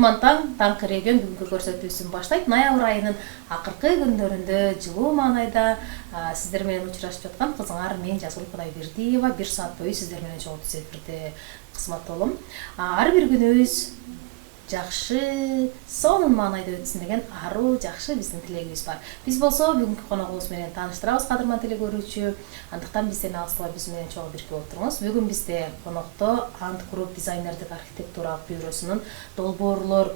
Кутман таң киреген бүгүнкү көрсөтүүсүн баштайт. Ноябрь айынын акыркы күндөрүндө жылуу маанайда сиздер менен учурашып жаткан кызыңар мен Жазгыл Кудайбердиева 1 саат бою сиздер менен чогуу эфирде кызмат болом. Ар бир күнүбүз жакшы, сонун маанайда өтсүн деген аруу жакшы биздин тилегибиз бар. Биз болсо бүгүнкү коногубуз менен тааныштырабыз, кадырман телекөрүүчү. Андыктан бизден алыстабай биз менен чогуу бирге отуруңуз. Бүгүн бизде конокто Ant Group дизайнердик архитектуралык бюросунун долбоорлор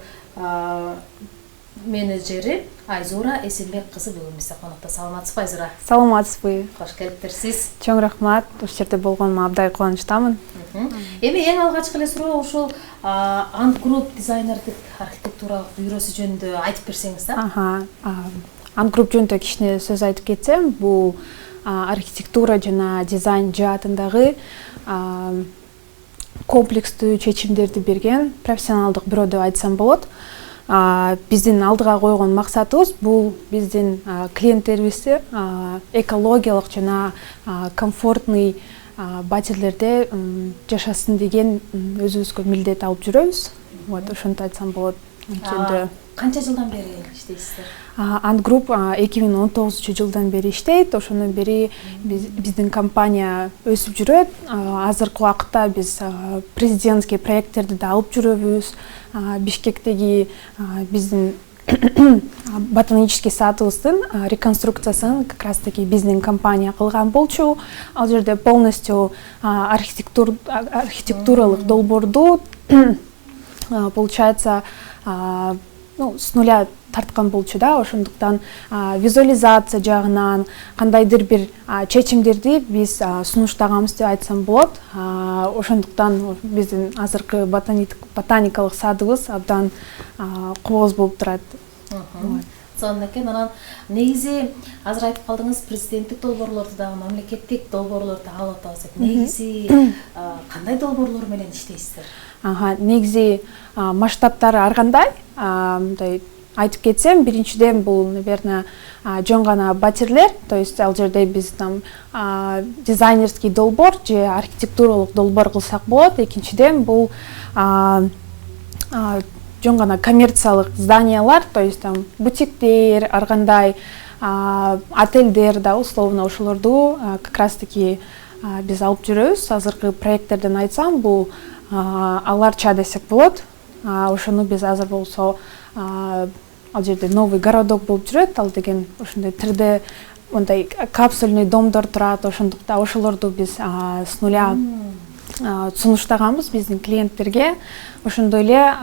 менеджери Айзура Эсенбек кызы бүгүн бизде конокто. Саламатсызбы, Айзура? Саламатсызбы. Кош келиптирсиз. Чоң рахмат. Ушул жерде болгоnuма абдай кубанычтамын. Эми эң алгачкы эле суроо ушул Ant Group дизайнердик архитектуралык бюросу жөнүндө айтып берсеңиз да. Ant Group жөнүндө кичине сөз айтып кетсем, бул архитектура жана дизайн жаатындагы комплекстүү чечимдерди берген профессионалдык бюро деп айтсам болот. Биздин алдыга койгон максатыбыз бул биздин клиенттерибизди экологиялык жана комфортный батирлерде жашасын деген өзүбүзгө милдет алып жүрөбүз. Вот ошентип айтсам болот. Канча жылдан бери иштейсиздер? Ant Group 2019-жылдан бери иштейт. Ошондон бери биздин компания өсүп жүрөт. Азыркы убакытта биз президентский проекттерди да алып жүрөбүз. Бишкектеги биздин ботанический садыбыздын реконструкциясын как раз таки биздин компания кылган болчу. Ал жерде полностью архитектуралык долбоорду получается с нуля тарткан болчу да. Ошондуктан визуализация жагынан кандайдыр бир чечимдерди биз сунуштаганбыз деп айтсам болот. Ошондуктан биздин азыркы ботаникалык садыбыз абдан кооз болуп турат. Сонун экен. Анан негизи азыр айтып калдыңыз, президенттик долбоорлорду дагы, мамлекеттик долбоорлорду алып атабыз. Негизи кандай долбоорлор менен иштейсиздер? Негизи масштабтары ар кандай. Мындай айтып кетсем, биринчиден бул, наверное, жөн гана батирлер, то есть ал жерде биз там дизайнерский долбоор же архитектуралык долбоор кылсак болот. Экинчиден бул жөн гана коммерциялык зданиялар, то есть там бутиктер, ар кандай отельдер да, условно ошолорду как раз таки биз алып жүрөбүз. Азыркы проекттерден айтсам, бул Аларча десек болот. Ошону биз азыр болсо ал жерде новый городок болуп жүрөт. Ал деген ошондой 3D мындай капсульный домдор турат. Ошондуктан ошолорду биз с нуля сунуштаганбыз биздин клиенттерге. Ошондой эле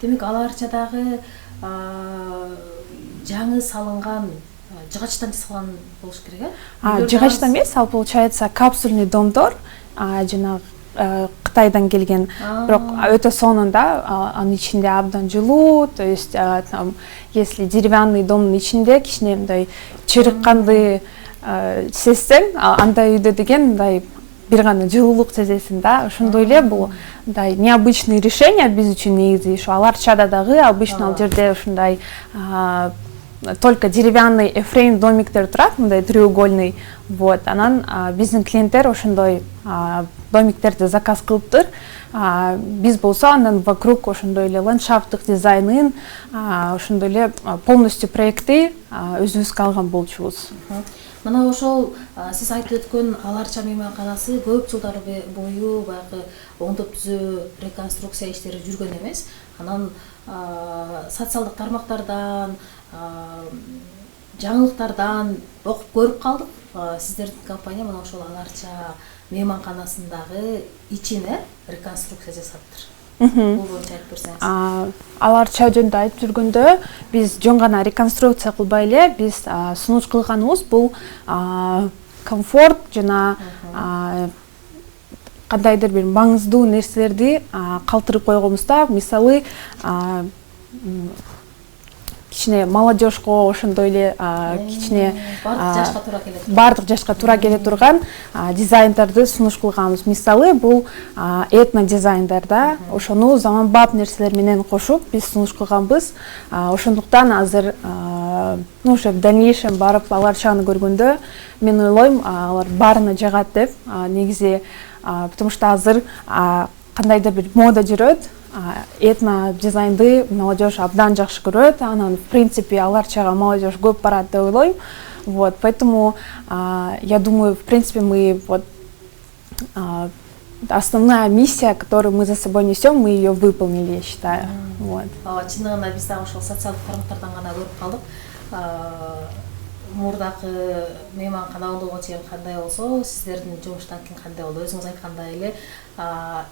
демек Аларчадагы жаңы салынган жыгачтан жасалган болуш керек, э? Жыгачтан эмес, ал получается капсульный домдор, жанагы Кытайдан келген, бирок өтө сонун да, анын ичинде абдан жылуу, то есть там если деревянный домдун ичинде кичине мындай чырыкканды сезсең, андай үйдө деген мындай бир гана жылуулук сезесиң да. Ошондой эле бул мындай необычный решение биз үчүн негизи. Ошо Аларчада дагы обычно ал жерде ушундай только деревянный эфрейм домиктер турат, мындай треугольный. Вот, анан биздин клиенттер ошондой домиктерди заказ кылыптыр. Биз болсо андан вокруг ошондой эле ландшафттык дизайнын, ошондой эле полностью проектти өзүбүзгө алган болчубуз. Мына ошол сиз айтып өткөн Аларча мейманканасы көп жылдар бою баягы оңдоп түзөө реконструкция иштери жүргөн эмес. Анан социалдык тармактардан, жаңылыктардан окуп көрүп калдык. Сиздердин компания мына ошол Аларча мейманканасындагы ичине реконструкция жасаптыр. Бул боюнча айтып берсеңиз. Аларча жөнүндө айтып жүргөндө биз жөн гана реконструкция кылбай эле, биз сунуш кылганыбыз бул комфорт жана кандайдыр бир маңыздуу нерселерди калтырып койгонбузда, мисалы кичине молодежко ошондой эле кичине бардык жашка туура келе турган дизайндарды сунуш кылганбыз. Мисалы бул этно дизайндар да, ошону заманбап нерселер менен кошуп биз сунуш кылганбыз. Ошондуктан азыр уже в дальнейшем барып Аларчаны көргөндө мен ойлойм алар баарына жагат деп. Негизи потому что азыр кандайдыр бир мода жүрөт, этно дизайнды молодежь абдан жакшы көрөт, анан в принципе аларчага молодежь көп барат деп ойлойм. Вот, поэтому я думаю, в принципе, мы вот основная миссия, которую мы за собой несем, мы ее выполнили, я считаю. Вот. Чынында биз дагы ошол социалдык тармактардан гана көрүп калдык. Мурдакы мейманканалыгы чейин кандай болсо, сиздердин жумуштан кийин кандай болду? Өзүңүз айткандай эле,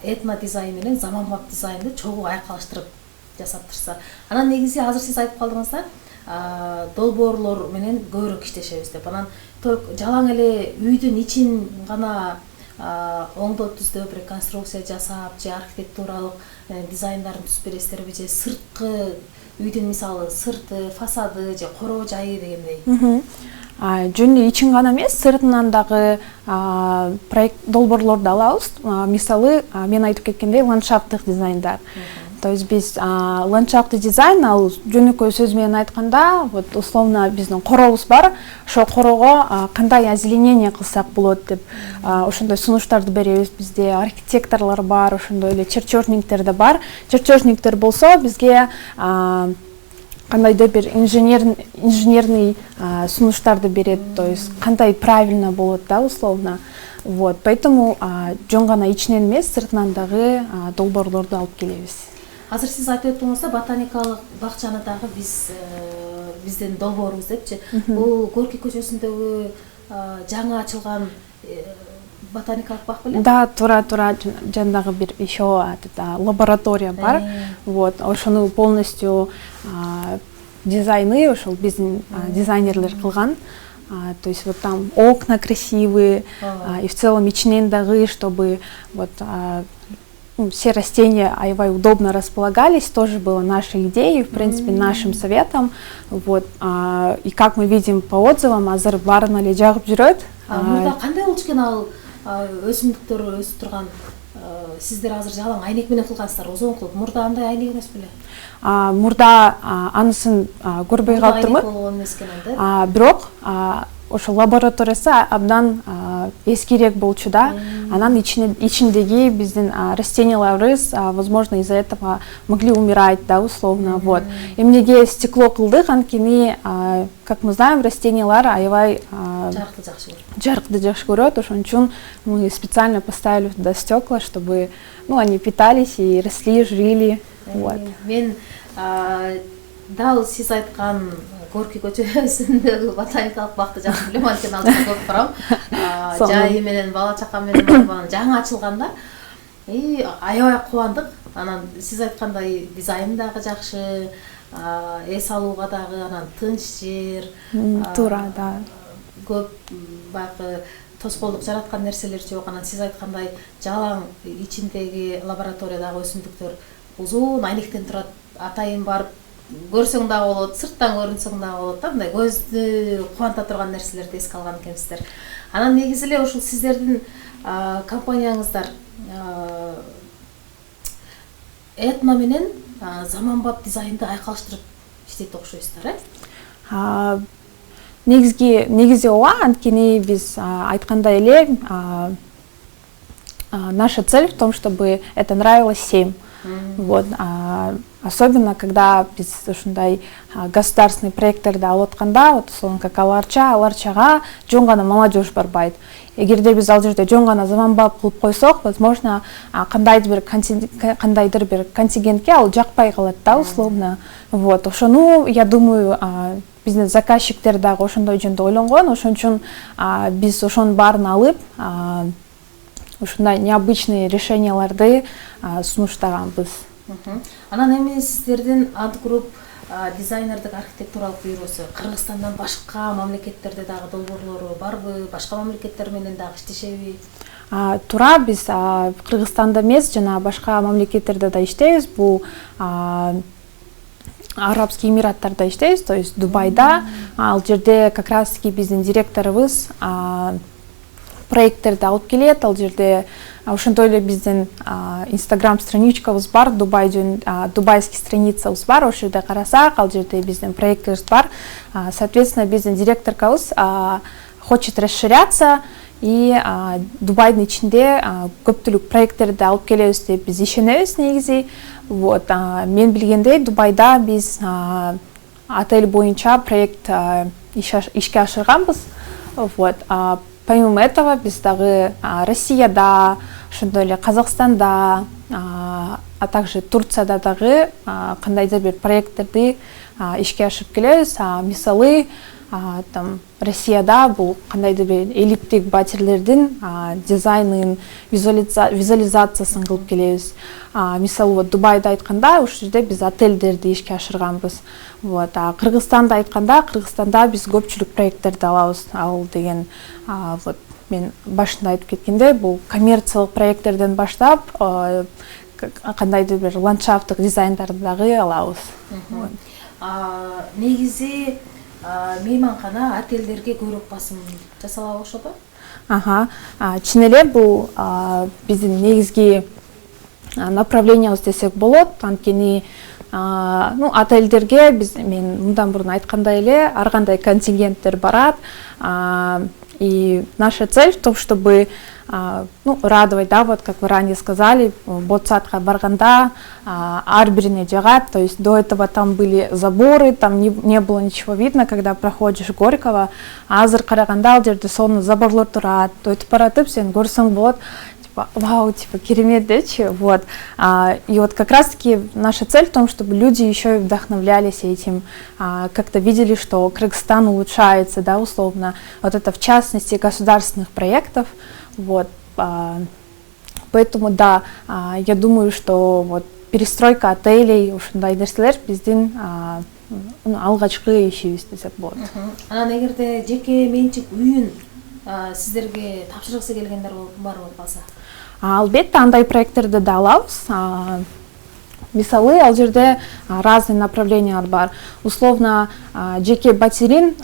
этно дизайн менен заманбап дизайнды чогуу айкалыштырып жасаптырса. Анан негизи азыр сиз айтып калдыңыздар, долбоорлор менен көбүрөөк иштешебиз деп. Анан жалаң эле үйдүн ичин гана оңдоп түздөп реконструкция жасап, же архитектуралык дизайндарын түзүп бересиздерби, же сырткы үйдүн мисалы сырты, фасады же короо жайы дегендей? Жөн ичин гана эмес, сыртынан дагы проект долбоорлорду алабыз. Мисалы, мен айтып кеткендей, ландшафттык дизайндар. То есть биз ландшафттык дизайн, ал жөнөкөй сөз менен айтканда, вот условно биздин корообуз бар, ошол короого кандай озеленение кылсак болот деп ошондой сунуштарды беребиз. Бизде архитекторлор бар, ошондой эле чертежниктер да бар. Чертежниктер болсо бизге кандайдыр бир инженерный сунуштарды берет, то есть кандай правильно болот да, условно. Вот, поэтому жөн гана ичинен эмес, сыртынан дагы долбоорлорду алып келебиз. Азыр сиз айтып өттүңүз, ботаникалык бакчаны дагы биздин долбоорубуз депчи. Бул Горький көчөсүндөгү жаңы ачылган ботаникалык бак беле? Да, туура жандагы бир еще лаборатория бар. Вот, ошону полностью дизайны ошол биздин дизайнерлер кылган. То есть вот там окна красивые, и в целом ичинен дагы, чтобы вот все растения аябай удобно располагались, тоже было нашей идеей, в принципе, нашим советом. Вот, и как мы видим по отзывам, азыр баарын эле жагып жүрөт. Мурда кандай болчу экен ал өсүмдүктөр өсүп турган? Сиздер азыр жалаң айнек менен кылгансыздар, узун кылып. Мурда андай айнек эмес беле? Мурда анысын көрбөй калыптырмын. Бирок ошо лабораториясы абдан эскирээк болчу да. Анан ичиндеги биздин растенияларыбыз, возможно, из-за этого могли умирать, да, условно. Вот. Эмнеге стекло кылдык, анткени, как мы знаем, растениялар аябай жарыкты жакшы көрөт. Ошон үчүн мы специально поставили туда стекла, чтобы, они питались и росли, жили. Вот. Мен дал сиз айткан Горький көчөсүндөгү ботаникалык бакты жакшы билем, анткени ал жерге көп барам. Жайы менен, бала чака менен барган, жаңы ачылганда аябай кубандык. Анан сиз айткандай дизайн дагы жакшы, эс алууга дагы, анан тынч жер. Туура, да. Көп баягы тоскоолдук жараткан нерселер жок. Анан сиз айткандай жалаң ичиндеги лабораториядагы өсүмдүктөр узун айнектен турат. Атайын барып көрсөң дагы болот, сырттан көрүнсөң дагы болот да, мындай көздү кубанта турган нерселерди эске алган экенсиздер. Анан негизи эле ушул сиздердин компанияңыздар этно менен заманбап дизайнды айкалыштырып иштейт окшойсуздар, Негизи ооба, анткени биз айткандай эле, наша цель в том, чтобы это нравилось всем. Вот, особенно когда биз ушундай государственный проекттерди алып атканда, вот условно как аларчага жөн гана молодежь барбайт. Эгерде биз ал жерде жөн гана заманбап кылып койсок, возможно, кандайдыр бир контингентке ал жакпай калат да, условно. Вот, ошону, я думаю, биздин заказчиктер дагы ошондой жөнүндө ойлонгон. Ошон үчүн биз ошонун баарын алып, ушундай необычный решенияларды сунуштаганбыз. Анан эми сиздердин Ant-Group дизайнердик архитектуралык бюросу Кыргызстандан башка мамлекеттерде дагы долбоорлору барбы? Башка мамлекеттер менен дагы иштешеби? Туура, биз Кыргызстанда эмес, жана башка мамлекеттерде да иштейбиз. Бул Арабский Эмираттарда иштейбиз, то есть Дубайда. Ал жерде как раз таки биздин директорубуз проекттерди алып келет. Ал жерде ошондой эле биздин Instagram страничкабыз бар, дубайский страницабыз бар. Ошол жерде карасак, ал жерде биздин проекттерибиз бар. Соответственно, биздин директоркабыз хочет расширяться, и Дубайдын ичинде көптүлүк проекттерди алып келебиз деп биз ишенебиз негизи. Вот, мен билгендей Дубайда биз отель боюнча проект ишке ашырганбыз. Вот, помимо этого биз дагы Россияда, ошондой эле Казакстанда, а также Турцияда дагы кандайдыр бир проекттерди ишке ашырып келебиз. Мисалы, там Россияда бул кандайдыр бир элиптик батирлердин дизайнын, визуализациясын кылып келебиз. Мисалы, вот Дубайда айтканда, ушул жерде биз отельдерди ишке ашырганбыз. Вот, Кыргызстанда айтканда, Кыргызстанда биз көпчүлүк проекттерди алабыз. Ал деген, вот мен башында айтып кеткендей, бул коммерциялык проекттерден баштап, кандайдыр бир ландшафттык дизайндарды дагы алабыз. Негизи мейманкана отельдерге көбүрөөк басым жасалат окшоду. Чын эле бул биздин негизги направлениябыз десек болот. Анткени отельдерге мен мындан мурун айткандай эле ар кандай контингенттер барат. И наша цель в том, чтобы радовать, да, вот как вы ранее сказали, Ботсадка барганда ар бирине жагат, то есть до этого там были заборы, там не было ничего видно, когда проходишь Горького, азыр караганда ал жерде сонун заборлор турат, өтүп баратып сен көрсөң болот, типа вау, типа керемет дечи, вот. И вот как раз таки наша цель в том, чтобы люди еще и вдохновлялись этим, как-то видели, что Кыргызстан улучшается, да, условно, вот это в частности государственных проектов, вот. Поэтому да, я думаю, что вот перестройка отелей, ушундай нерселер биздин алгачкы ишибиз десек болот. Анан эгерде жеке менчик үйүн сиздерге тапшыргысы келгендер бар болуп калса? Албетте андай проекттерди да алабыз. Мисалы, ал жерде разные направления бар. Условно, жеке батирин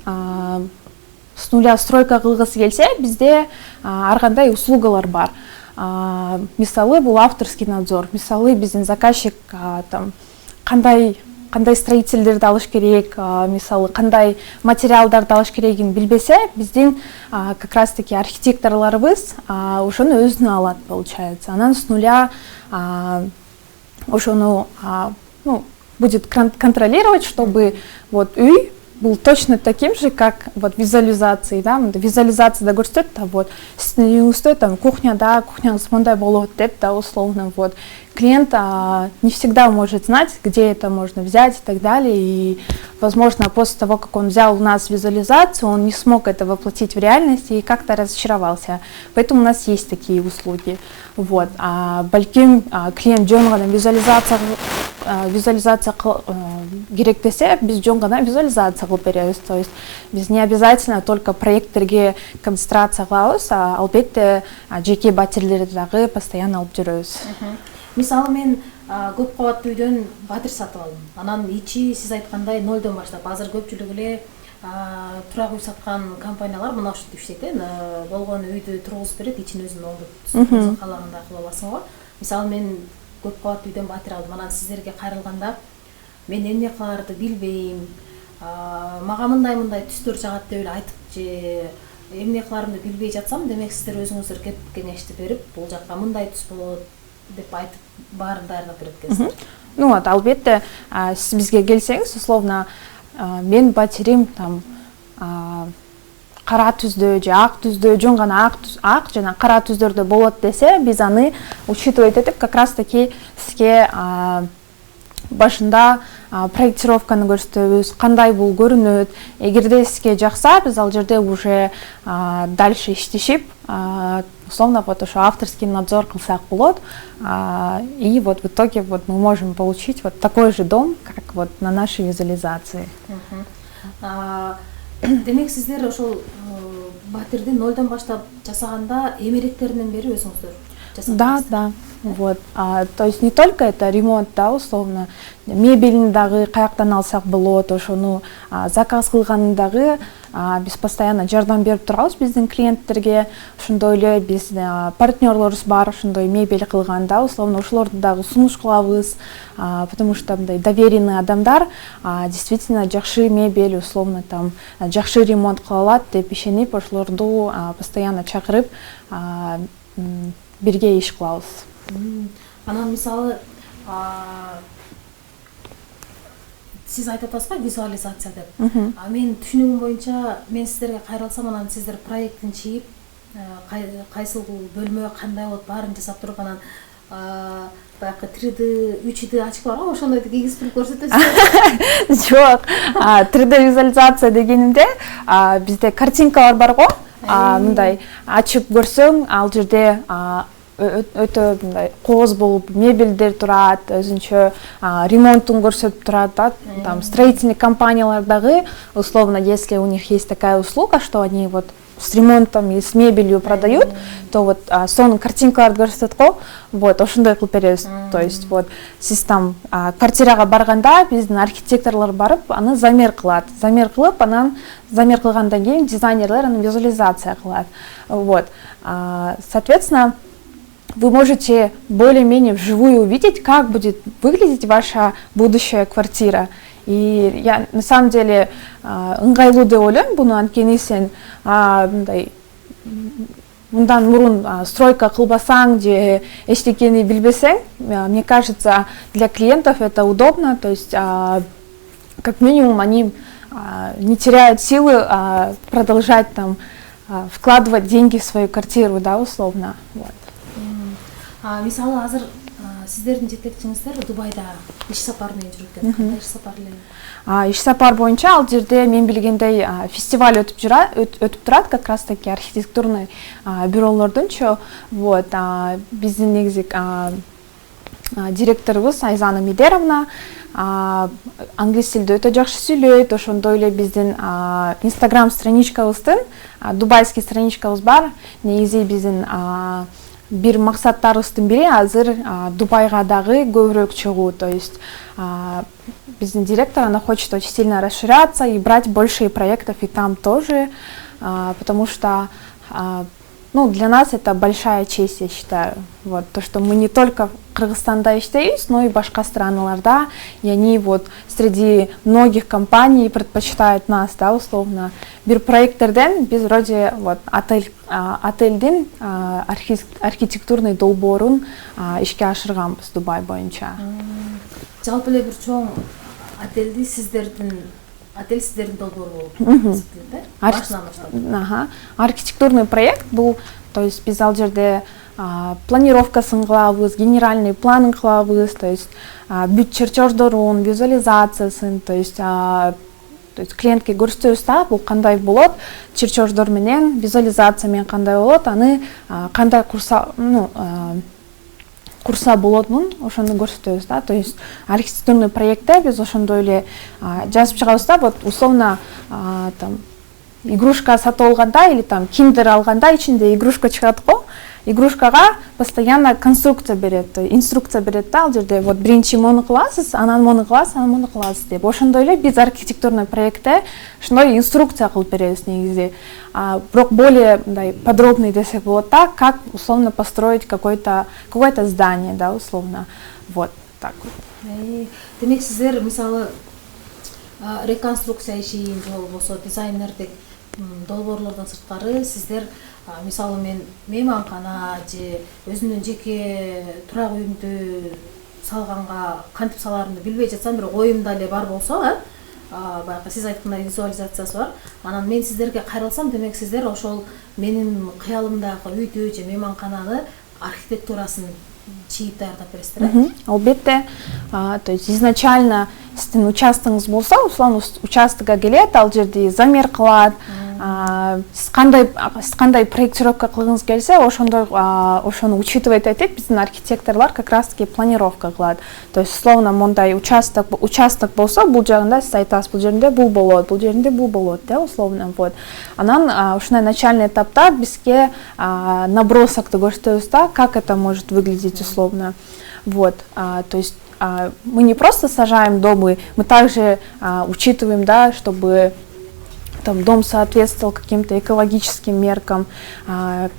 с нуля стройка кылгысы келсе, bizde ар кандай услугалар бар. Мисалы, бул авторский надзор. Мисалы, биздин заказчик там кандай строительдерди алыш керек, мисалы, кандай материалдарды алыш керегин билбесе, биздин как раз таки архитекторларыбыз ошону өзүнө алат, получается. Анан с нуля ошону будет контролировать, чтобы вот үй был точно таким же, как вот визуализации, да, визуализация да көрсөтөт, вот үстүнүңүздө там кухняда, кухняңыз мындай болот деп, да, условно, вот клиент не всегда может знать, где это можно взять и так далее, и, возможно, после того, как он взял у нас визуализацию, он не смог это воплотить в реальность и как-то разочаровался. Поэтому у нас есть такие услуги. Вот. Балким клиент жөн гана визуализация керек десе, биз жөн гана визуализация кылып беребиз. То есть биз не обязательно только проекттерге концентрация кылабыз, албетте жеке батирлерди дагы постоянно алып жүрөбүз. Мисалы, мен көп кабаттуу үйдөн батир сатып алдым. Анан ичи сиз айткандай нолдон баштап, азыр көпчүлүк эле турак үй саткан компаниялар мына ушинтип иштейт. Болгон үйдү тургузуп берет, ичин өзүң оңдоп калагандай кыла аласың го. Мисалы, мен көп кабаттуу үйдөн батир алдым. Анан сиздерге кайрылганда мен эмне кылаарды билбейм. Мага мындай түстөр жагат деп эле айтып же эмне кыларымды билбей жатсам, демек сиздер өзүңүздөр кеп кеңешти берип, бул жакка мындай түс болот деп айтып баарын даярдап берет экенсиз. Ну вот, албетте, сиз бизге келсеңиз, условно, мен батирим там кара түздө же ак түздө, жөн гана ак жана кара түздөрдө болот десе, биз аны учитывать этип, как раз таки сизге башында проектировканы көрсөтөбүз, кандай бул көрүнөт. Эгерде сизге жакса, биз ал жерде уже дальше иштешип, условно, вот ошо авторский надзор кылсак болот. И вот в итоге вот мы можем получить вот такой же дом, как вот на нашей визуализации. Демек сиздер ошол батирди нолдон баштап жасаганда эмеректеринен бери өзүңүздөр Да. Вот. То есть не только это ремонт, да, условно, мебелин дагы каяктан алсак болот, ошону заказ кылганын дагы биз постоянно жардам берип турабыз биздин клиенттерге. Ошондой эле биз партнерлорубуз бар, ошондой мебель кылганда, условно, ошолорду дагы сунуш кылабыз, потому что мындай доверенный адамдар действительно жакшы мебель, условно, там жакшы ремонт кыла алат деп ишенип, ошолорду постоянно чакырып бирге иш кылабыз. Анан мисалы сиз айтып атасызбы визуализация деп. Мен түшүнүгүм боюнча мен сиздерге кайрылсам, анан сиздер проекттин чийип, кайсыл бөлмө кандай болот баарын жасап туруп, анан баягы 3D, 3D ачык бар го, ошондойду кийгизип көрсөтөсүзбү? Жок. 3D визуализация дегенимде бизде картинкалар бар го. Мындай ачып көрсөң, ал жерде өтө мындай кооз болуп мебелдер турат, өзүнчө ремонтун көрсөтүп турат, да, там строительный компаниялар дагы, условно, если у них есть такая услуга, что они вот с ремонтом и с мебелью продают, то вот сонун картинкаларды көрсөтөт го, вот ошондой кылып беребиз. То есть вот сиз там квартирага барганда биздин архитекторлор барып, аны замер кылат. Замер кылып, анан замер кылгандан кийин дизайнерлер аны визуализация кылат. Вот. Соответственно, вы можете более-менее вживую увидеть, как будет выглядеть ваша будущая квартира. И я на самом деле ыңгайлуу деп ойлойм буну, анткени сен мындай мындан мурун стройка кылбасаң же эчтекени билбесең, мне кажется, для клиентов это удобно, то есть как минимум они не теряют силы продолжать там вкладывать деньги в свою квартиру, да, условно. Вот. Мисалы азыр сиздердин жетекчиңиздер Дубайда иш сапары менен жүрүп кетти. Кандай иш сапары эле? Иш сапар боюнча ал жерде мен билгендей фестиваль өтүп турат, как раз таки архитектурный бюролордунчу. Вот, биздин негизи директорубуз Айзана Медеровна англис тилде өтө жакшы сүйлөйт, ошондой эле биздин Instagram страничкабыздын, дубайский страничкабыз бар. Негизи биздин бир максаттарыбыздын бири азыр Дубайга дагы көбүрөөк чыгуу, то есть биздин директор, она хочет очень сильно расширяться и брать больше проектов и там тоже, потому что ну, для нас это большая честь, я считаю. Вот, то, что мы не только в Кыргызстанда иштейбиз, но и башка страналарда, и они вот среди многих компаний предпочитают нас, да, условно. Бир проекттерден биз вроде вот отельдин архитектурный долбоорун ишке ашырганбыз Дубай боюнча. Жалпы эле бир чоң отельди отель сиздердин долбоору болуп эсептелет, да? Башынан баштап. Архитектурный проект был, то есть биз ал жерде планировкасын кылабыз, генеральный планын кылабыз, то есть бүт чертеждорун, визуализациясын, то есть клиентке көрсөтөбүз да, бул кандай болот, чертеждор менен, визуализация менен кандай болот, аны кандай курса болотун, ошону көрсөтөбүз да. То есть архитектурный проектте биз ошондой эле жазып чыгабыз да, вот условно там игрушка сатып алганда или там киндер алганда ичинде игрушка чыгат го, игрушкага постоянно конструкция берет, инструкция берет да, ал жерде вот биринчи мону кыласыз, анан мону кыласыз, анан мону кыласыз деп. Ошондой эле биз архитектурный проектте ошондой инструкция кылып беребиз негизи. Бирок более мындай подробный десек болот да, как условно построить какое-то здание, да, условно. Вот так вот. Демек сиздер мисалы реконструкция ишин же болбосо дизайнердик долбоорлордон сырткары сиздер мисалы мен мейманкана же өзүмдүн жеке турак үйүмдү салганга кантип саларымды билбей жатсам, бирок оюмда эле бар болсо, баягы сиз айткандай визуализациясы бар. Анан мен сиздерге кайрылсам, демек сиздер ошол менин кыялымдагы үйдү же мейманкананы архитектурасын чийип даярдап бересиздер, э? Албетте, то есть изначально сиздин участогуңуз болсо, условно участокко келет, ал жерде замер кылат, Сиз кандай проектировка кылгыңыз келсе, ошону учитывать этип биздин архитекторлор как раз таки планировка кылат. То есть условно мондай участок болсо, бул жагында сиз айтасыз, бул жеринде бул болот, бул жеринде бул болот, да, условно. Вот. Анан ушундай начальный этапта бизге набросокты көрсөтөбүз да, как это может выглядеть условно. Вот. То есть мы не просто сажаем домы, мы также учитываем, да, чтобы там дом соответствовал каким-то экологическим меркам,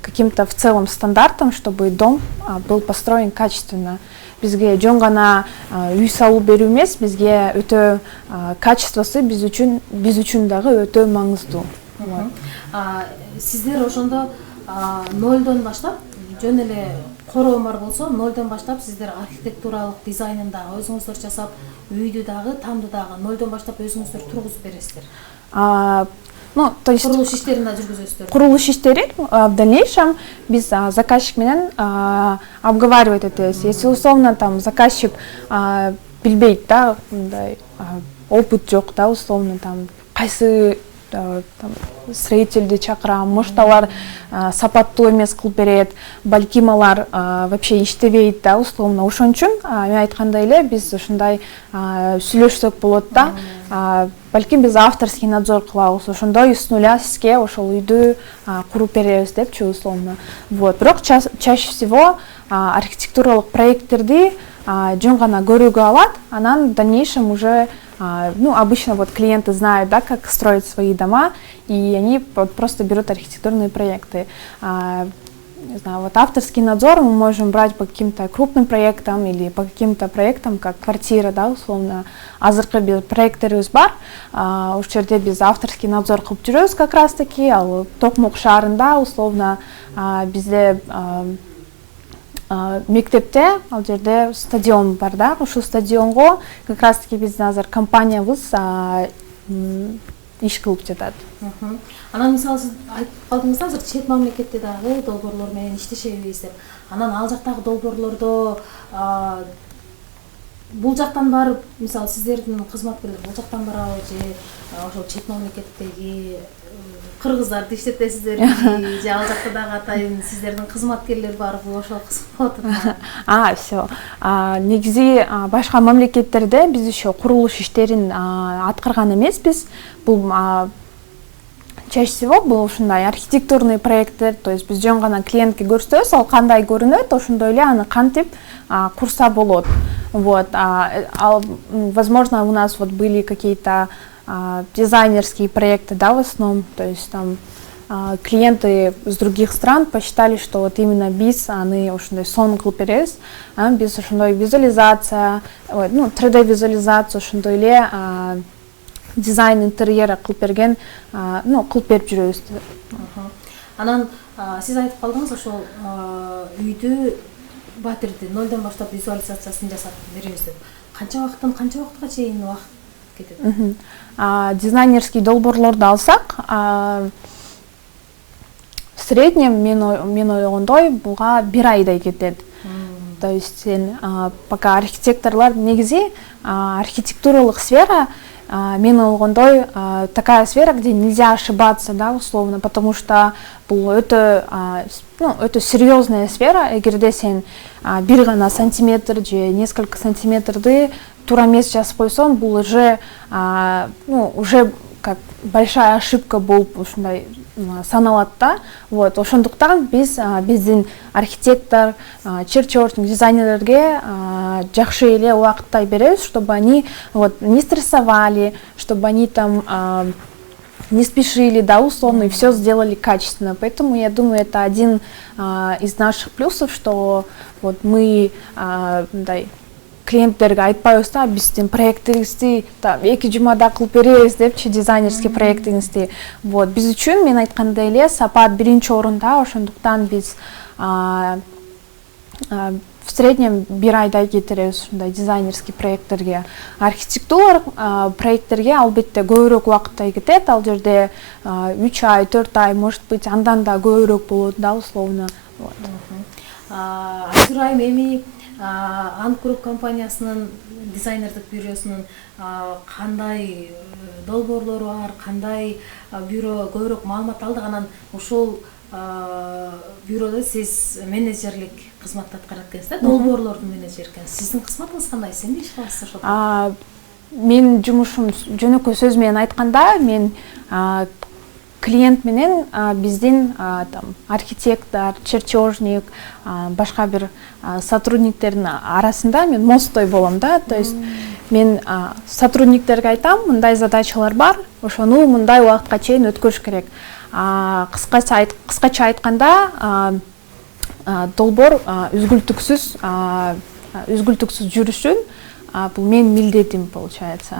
каким-то в целом стандартам, чтобы дом был построен качественно. Бизге жөн гана үй салуу берүү эмес, бизге өтө качествосы биз үчүн дагы өтө маңыздуу. Сиздер ошондо нолдон баштап, жөн эле короо бар болсо, нолдон баштап сиздер архитектуралык дизайнын дагы өзүңүздөр жасап, үйдү дагы, тамды дагы нолдон баштап өзүңүздөр тургузуп бересиздер. Ну, то есть курулуш иштерин да жүргүзөсүздөр. Курулуш иштерин в дальнейшем биз заказчик менен обговаривать этебиз. Если условно там заказчик билбейт, да, мындай опыт жок, да, условно там кайсы строительди чакырам, может алар сапаттуу эмес кылып берет, балким алар вообще иштебейт, да, условно. Ошон үчүн мен айткандай эле биз ушундай сүйлөшсөк болот да. Балким биз авторский надзор кылабыз, ошондой с нуля сизге ошол үйдү куруп беребиз депчи условно. Вот. Бирок чаще всего архитектуралык проекттерди жөн гана көрүүгө алат, анан в дальнейшем уже ну, обычно вот клиенты знают, да, как строить свои дома, и они просто берут архитектурные проекты. Не знаю, вот авторский надзор мы можем брать по каким-то крупным проектам или по каким-то проектам, как квартира, да, условно. Азыркы биз проекттерибиз бар, ушул жерде биз авторский надзор кылып жүрөбүз как раз таки, ал Токмок шаарында условно бизде мектепте, ал жерде стадион бар да, ушул стадионго как раз таки биздин азыр компаниябыз иш кылып жатат. Анан мисалы сиз айтып калдыңыз, азыр чет мамлекетте дагы долбоорлор менен иштешебиз деп. Анан ал жактагы долбоорлордо бул жактан барып, мисалы сиздердин кызматкерлер бул жактан барабы же ошол чет мамлекеттеги кыргыздарды иштетесиздерби же ал жакта дагы атайын сиздердин кызматкерлер барбы, ошол кызмат болуп атат? Всё. Негизи башка мамлекеттерде биз еще курулуш иштерин аткарган эмеспиз. Бул чаще всего бул ушундай архитектурный проекттер, то есть биз жөн гана клиентке көрсөтөбүз, ал кандай көрүнөт, ошондой эле аны кантип курса болот. Вот. Возможно, у нас вот были какие-то дизайнерские проекты, да, в основном, то есть там клиенты с других стран посчитали, что вот именно биз аны ошондой сонун кылып беребиз, биз ошондой визуализация, ну 3D визуализация ошондой эле дизайн интерьера кылып берген, ну кылып берип жүрөбүз. Анан сиз айтып калдыңыз, ошол үйдү батирди нолдон баштап визуализациясын жасап беребиз деп. Канча вакыттан канча вакытка чейин убакыт кетет? Дизайнерский долбоорлорду алсак, в среднем мен ойлогондой буга 1 айдай кетет. То есть пока архитекторлор негизи архитектуралык сфера, мен ойлогондой такая сфера, где нельзя ошибаться, да, условно, потому что бул өтө серьезная сфера, эгерде сен бир гана сантиметр же несколько сантиметрды туура эмес жазып койсоң, бул уже как большая ошибка болуп ушундай саналат да. Вот, ошондуктан биздин архитектор, чертежник, дизайнерлерге жакшы эле убакыттай беребиз, чтобы они вот не стрессовали, чтобы они там не спешили, да, условно, и все сделали качественно. Поэтому я думаю, это один из наших плюсов, что вот мы клиенттерге айтпайбыз да, биздин проектибизди там 2 жумада кылып беребиз депчи, дизайнерский проектибизди. Вот, биз үчүн мен айткандай эле сапат биринчи орунда, ошондуктан биз в среднем 1 айдай кетиребиз ушундай дизайнерский проекттерге. Архитектура проекттерге албетте көбүрөөк убакыттай кетет, ал жерде 3 ай, 4 ай, может быть, андан да көбүрөөк болот да, условно. Азыр эми Ant Group компаниясынын дизайнердик бюросунун кандай долбоорлору бар, кандай бюро көбүрөөк маалымат алдык, анан ушул бюрода сиз менеджерлик кызматты аткарат экенсиз да, долбоорлордун менеджери экенсиз. Сиздин кызматыңыз кандай? Сиз эмне иш кыласыз ошол? Мен жумушум жөнөкөй сөз менен айтканда, мен клиент менен биздин архитектор, чертежник, башка бир сотрудниктердин арасында мен мосттой болом да. То есть мен сотрудниктерге айтам, мындай задачалар бар, ошону мындай убакытка чейин өткөрүш керек. Кыскача айтканда, долбоор үзгүлтүксүз жүрүшүн бул менин милдетим получается.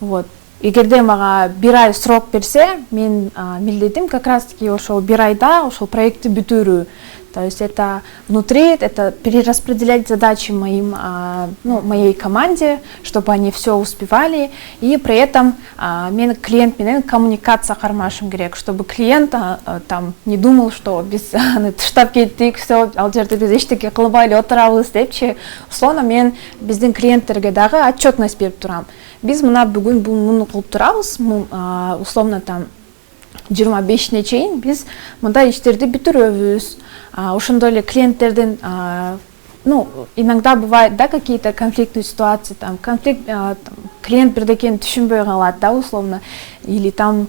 Вот. Эгерде мага 1 ай срок берсе, мен милдетим как раз таки ошол 1 айда ошол проектти бүтүрүү. То есть это внутри, это перераспределять задачи моей команде, чтобы они все успевали. И при этом мен клиент менен коммуникация кармашым керек, чтобы клиент там не думал, что без штаб кеттик, все, ал жерде биз эчтеке кылбай эле отурабыз депчи. Условно мен биздин клиенттерге дагы отчетность берип турам. Биз мына бүгүн муну кылып турабыз, условно там 25-не чейин биз мындай иштерди бүтүрөбүз. Ошондой эле клиенттердин, иногда бывает, да, какие-то конфликтные ситуации, там клиент бирдекени түшүнбөй калат, да, условно, или там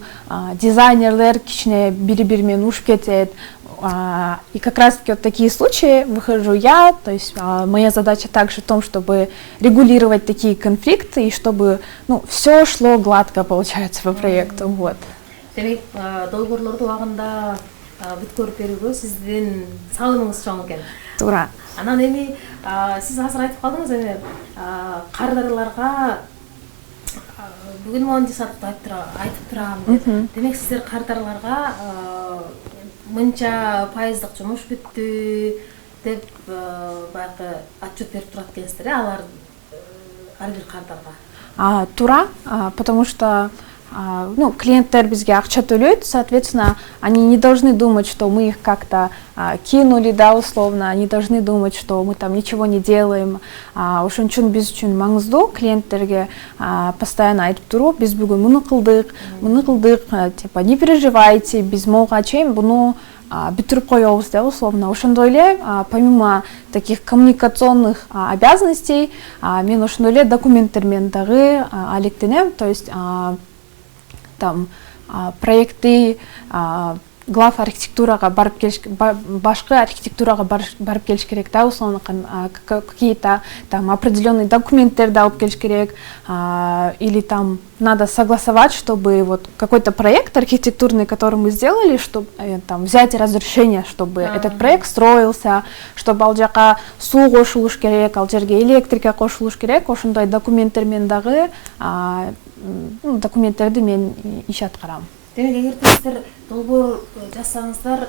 дизайнерлер кичине бири-бири менен ушуп кетет. И как раз таки вот такие случаи выхожу я, то есть моя задача также в том, чтобы регулировать такие конфликты и чтобы, все шло гладко, получается, по проекту, вот. Демек, долбоорлорду убагында бүткөрүп берүүгө сиздин салымыңыз чоң экен. Туура. Анан эми сиз азыр айтып калдыңыз, эми кардарларга бүгүн мону жасадык деп айтып турам деп. Демек сиздер кардарларга мынча пайыздык жумуш бүттү деп баягы отчет берип турат экенсиздер, алар ар бир кардарга. Туура, потому что клиенттер бизге акча төлөйт, соответственно, они не должны думать, что мы их как-то кинули, да, условно, они должны думать, что мы там ничего не делаем. Ошон үчүн биз үчүн маңыздуу клиенттерге постоянно айтып туруу, биз бүгүн муну кылдык, типа не переживайте, биз могуга чейин буну бүтүрүп коебуз, да, условно. Ошондой эле, помимо таких коммуникационных обязанностей, мен ошондой эле документтер менен дагы алектенем, то есть там проекты глав архитектурага барып келиш, башкы архитектурага барып келиш керек, да, условно, какие-то там определенные документтерди алып келиш керек, или там надо согласовать, чтобы вот какой-то проект архитектурный, который мы сделали, чтобы там взять разрешение, чтобы этот проект строился, чтобы ал жака суу кошулуш керек, ал жерге электрика кошулуш керек, ошондой документтер менен дагы документтерди мен иш аткарам. Демек, эгерде сиздер долбоор жасасаңыздар,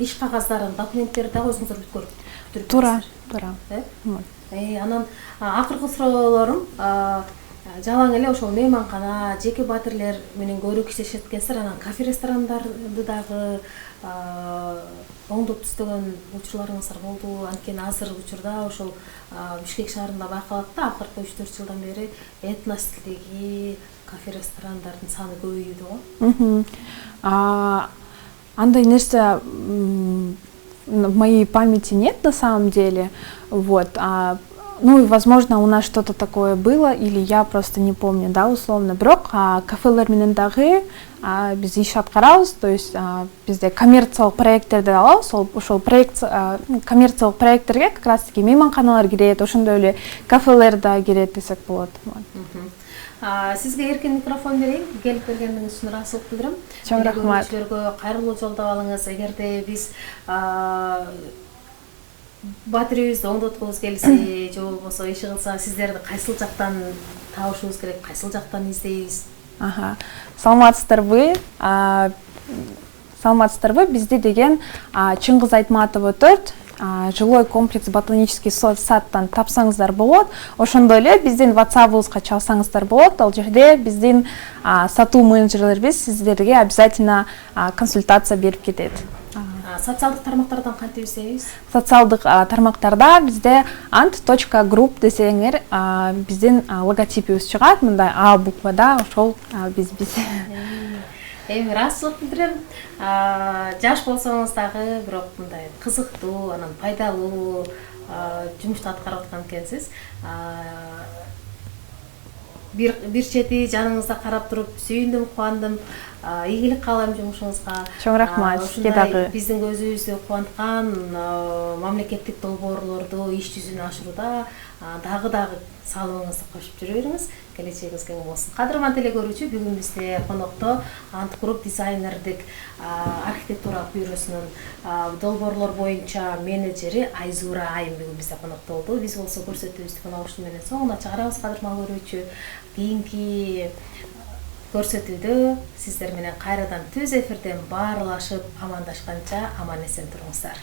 иш кагаздарын, документтерди дагы өзүңүздөр бүткөрүп турасыздар. Туура. Анан акыркы суроолорум, жалаң эле ошол мейманкана, жеке батирлер менен көбүрөөк иштешет экенсиздер, анан кафе-ресторандарды дагы оңдоп түстөгөн учурларыңыздар болду. Анткени азыр учурда ошол Бишкек шаарында байкалат да, акыркы 3-4 жылдан бери этно стилдеги кафе-ресторандардын саны көбөйүүдө го. Андай нерсе в моей памяти нет на самом деле. Вот. И возможно, у нас что-то такое было, или я просто не помню, да, условно. Бирок кафелер менен дагы биз иш аткарабыз, то есть бизде коммерциялык проекттерди алабыз, ошол коммерциялык проекттерге как раз таки мейманканалар кирет, ошондой эле кафелер да кирет десек болот. Сизге эркин микрофон берейин, келип бергениңиз үчүн ыраазычылык билдирем. Чоң рахмат. Көрүүчүлөргө кайрылуу жолдоп алыңыз. Эгерде биз батирибизди оңдоткубуз келсе, же болбосо иши кылса, сиздерди кайсыл жактан табышыбыз керек, кайсыл жактан издейбиз? Саламатсыздарбы. Бизде деген Чыңгыз Айтматова 4 жилой комплекс ботанический садтан тапсаңыздар болот. Ошондой эле биздин WhatsApp-ыбызга чалсаңыздар болот. Ал жерде биздин сатуу менеджерлерибиз сиздерге обязательно консультация берип кетет. Социалдык тармактардан кантип издейбиз? Социалдык тармактарда бизде ant.group десеңер биздин логотипибиз чыгат, мындай А буквада, ошол бизбиз. Эми ыраазычылык билдирем. Жаш болсоңуз дагы бирок мындай кызыктуу, анан пайдалуу жумушту аткарып аткан экенсиз. Бир чети жаныңызда карап туруп сүйүндүм, кубандым. Ийгилик каалайм жумушуңузга. Чоң рахмат сизге дагы. Биздин көзүбүздү кубанткан мамлекеттик долбоорлорду иш жүзүнө ашырууда дагы салымыңызды кошуп жүрө бериңиз. Келечегиңиз кең болсун. Кадырман теле көрүүчү, бүгүн бизде конокто Ant Group дизайнердик архитектуралык бюросунун долбоорлор боюнча менеджери Айзура Айым бүгүн бизде конокто болду. Биз болсо көрсөтүүбүздү мына ушуну менен соңуна чыгарабыз. Кадырман көрүүчү, кийинки көрсөтүүдө сиздер менен кайрадан түз эфирден баарлашып амандашканча аман эсен туруңуздар.